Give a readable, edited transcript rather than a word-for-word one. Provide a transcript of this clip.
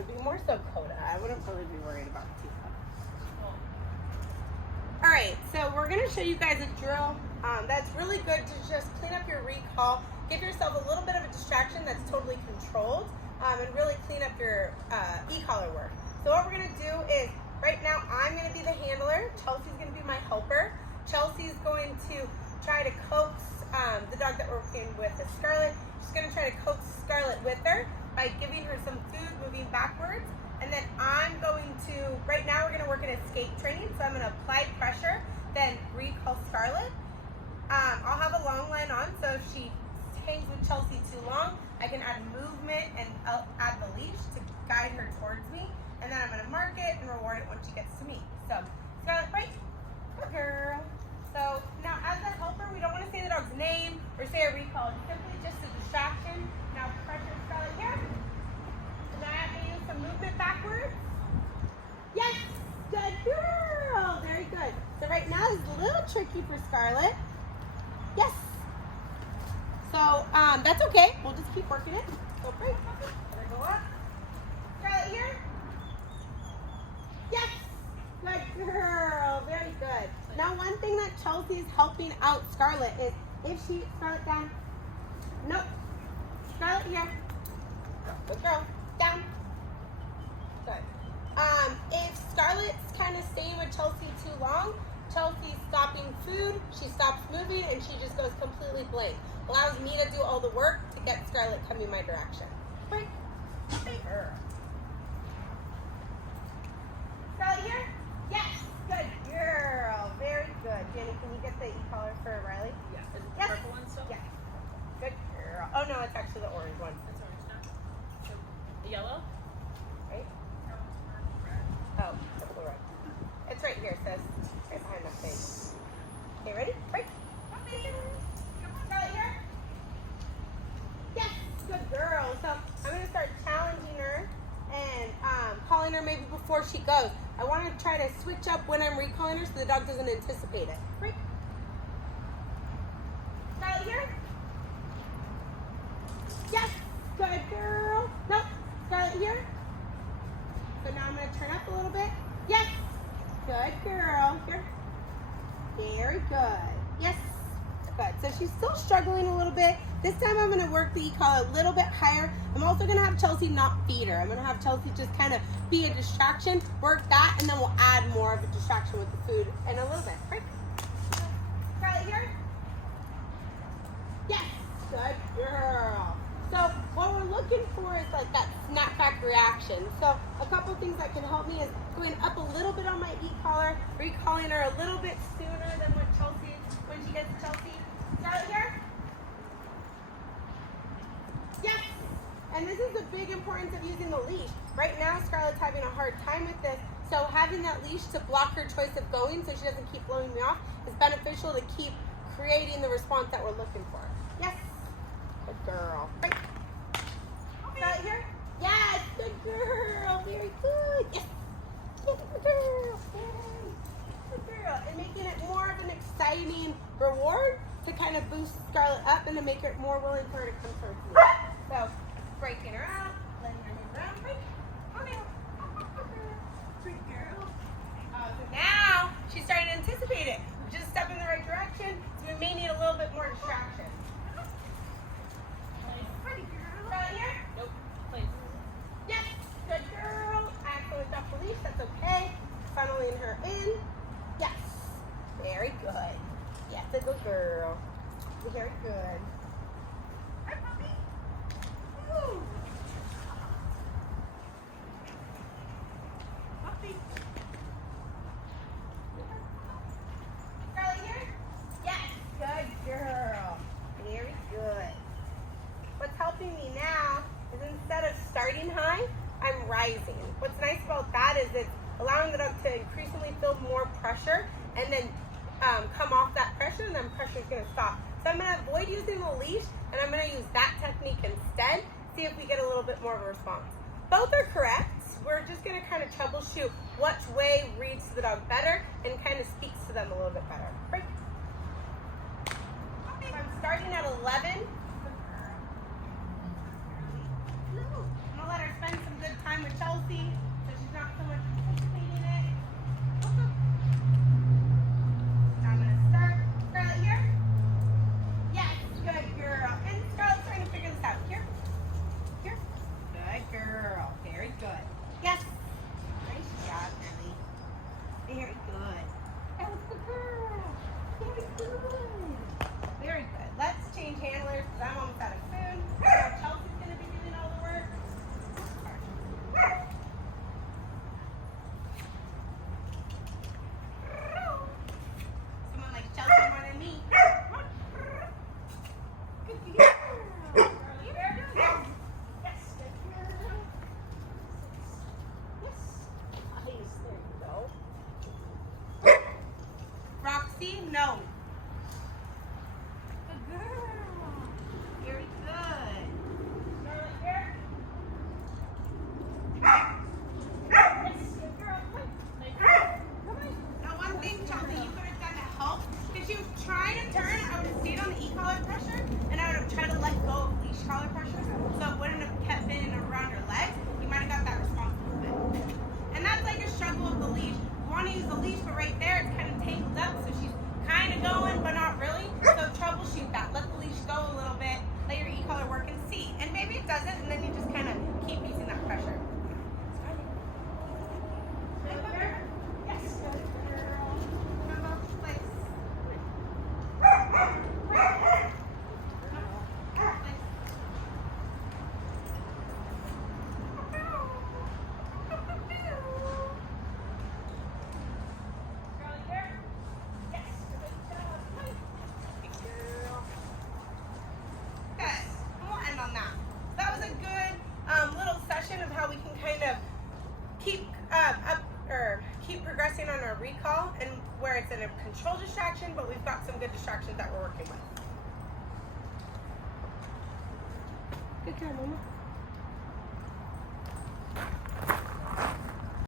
would be more so Coda. I wouldn't really be worried about Tifa. All right, so we're gonna show you guys a drill that's really good to just clean up your recall, give yourself a little bit of a distraction that's totally controlled, and really clean up your e-collar work. So what we're gonna do is, right now I'm gonna be the handler, Chelsea's gonna be my helper. Chelsea's going to try to coax the dog that we're working with is Scarlet. She's gonna try to coax Scarlet with her by giving her some food, moving backwards. And then I'm going to, right now we're gonna work in escape training, so I'm gonna apply pressure, then recall Scarlet. I'll have a long line on, so if she hangs with Chelsea too long, I can add movement and I'll add the leash to guide her towards me. And then I'm gonna mark it and reward it when she gets to me. So, Scarlet, break. Good girl. So now as a helper, we don't wanna say the dog's name or say a recall. It's simply just a distraction. Now pressure Scarlet here. And then I have to use some movement backwards. Yes, good girl. Very good. So right now is a little tricky for Scarlet. Yes. So that's okay. We'll just keep working it. So break. Let her go up. Scarlet here. Yes. Good girl. Very good. Now one thing that Chelsea's helping out Scarlet is if she, Scarlet down. Nope. Scarlet here. Good girl. Down. Good. If Scarlet's kind of staying with Chelsea too long, Chelsea's stopping food, she stops moving, and she just goes completely blank. Allows me to do all the work to get Scarlet coming my direction. Break. Her. Scarlet here? Yes. Good girl. Very good. Jenny, can you get the e-collar for Riley? Yeah. Is it the Yes. purple one still? Yes. Good girl. Oh no, it's actually the orange one. It's orange now. So, the yellow? Right? Oh, that's the red. It's right here, sis. Right behind the face. Okay, ready? Break. Scarlet here. Yes, good girl. So I'm gonna start challenging her and calling her maybe before she goes. I want to try to switch up when I'm recalling her so the dog doesn't anticipate it. Break. Scarlet here. Yes, good girl. Nope. Scarlet here. So now I'm going to turn up a little bit. Yes. Good girl. Here. Very good. Yes. Good. So she's still struggling a little bit. This time I'm going to work the e-collar a little bit higher. I'm also going to have Chelsea not feed her. I'm going to have Chelsea just kind of be a distraction, work that, and then we'll add more of a distraction with the food in a little bit. Right? Scarlet here. Yes. Good girl. So what we're looking for is like that snapback reaction. So a couple things that can help me is going up a little bit on my e-collar, recalling her a little bit sooner than when she gets to Chelsea. Scarlet here. Yes. And this is the big importance of using the leash. Right now Scarlett's having a hard time with this. So having that leash to block her choice of going so she doesn't keep blowing me off is beneficial to keep creating the response that we're looking for. Yes. Good girl. Right. Scarlet here? Yes, good girl. Very good. Yes. Good girl. Yay. Good girl. And making it more of an exciting reward to kind of boost Scarlet up and to make it more willing for her to come towards me. So, breaking her out, letting her move around. Break. Good girl. So now she's starting to anticipate it. We're just stepping in the right direction, so we may need a little bit more distraction. Right here? Nope. Please. Yes, good girl. I accidentally dropped the leash, that's okay. Funneling her in. Yes, very good. Yes, a good girl. Very good. Hi, puppy. Woo. Puppy. Scarlet here? Yes, good girl. Very good. What's helping me now is instead of starting high, I'm rising. What's nice about that is it's allowing the dog to increasingly feel more pressure and then come off that pressure, and then pressure is going to stop. So I'm going to avoid using the leash and I'm going to use that technique instead, see if we get a little bit more of a response. Both are correct. We're just going to kind of troubleshoot which way reads to the dog better and kind of speaks to them a little bit better. Break. So I'm starting at 11. I'm gonna let her spend some good time with Chelsea. maybe it doesn't, and then you just kind of keep using that pressure. Yes. Good girl. Come up, place. On that. That was a good little session of how we can kind of keep keep progressing on our recall, and where it's in a control distraction, but we've got some good distractions that we're working with. Good job, Mama.